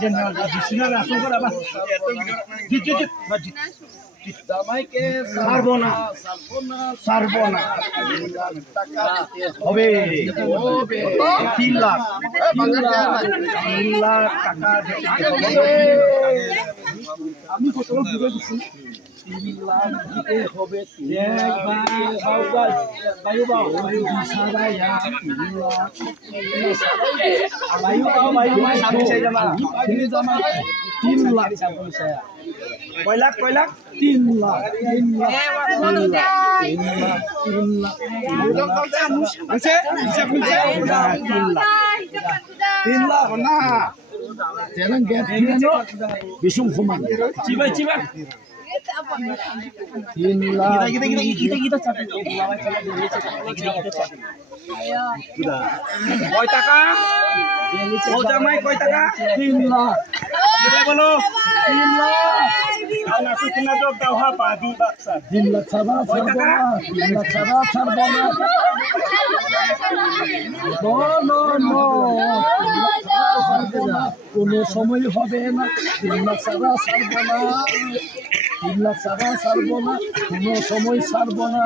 General Additional langsung ko ba? Jit. Damai ke Sarbona. Hobe 3 lakh টাকা আমি কত বুঝে দিছি 3 লাখ দিতে হবে বায়ু সারায়া 3 লাখ বায়ু সামনে জামা 3 লাখ কয় লাখ 3 লাখ 3 লাখ না jangan gapnya bisung kuman ciba kita koi taka mau jamai koi taka 3 lakh kita bolo 3 lakh langsung kena dok dauha padi baksa 3 lakh sabar no কোনো সময় হবে না 3 লাখ সারা সারবো না 3 লাখ সারা সারবো না কোনো সময় সারবো না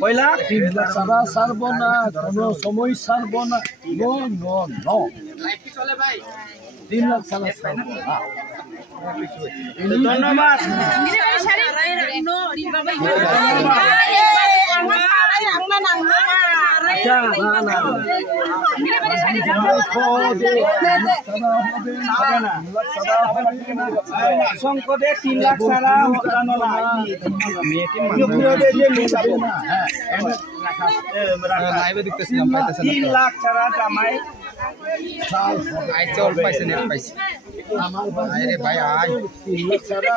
কয়লা 3 লাখ সারা সারবো না কোনো সময় সারবো না নো চলে ভাই 3 লাখ সারা সারবো না ধন্যবাদ সংকটে 3 লাখ সারা হতানো না 3 লাখ সারা জামাই চল পাইছে না পাইছে আরে ভাই আয় 3 লাখ সারা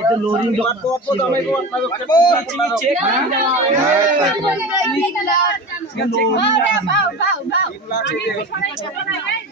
এটা লোরিং চেক Wow.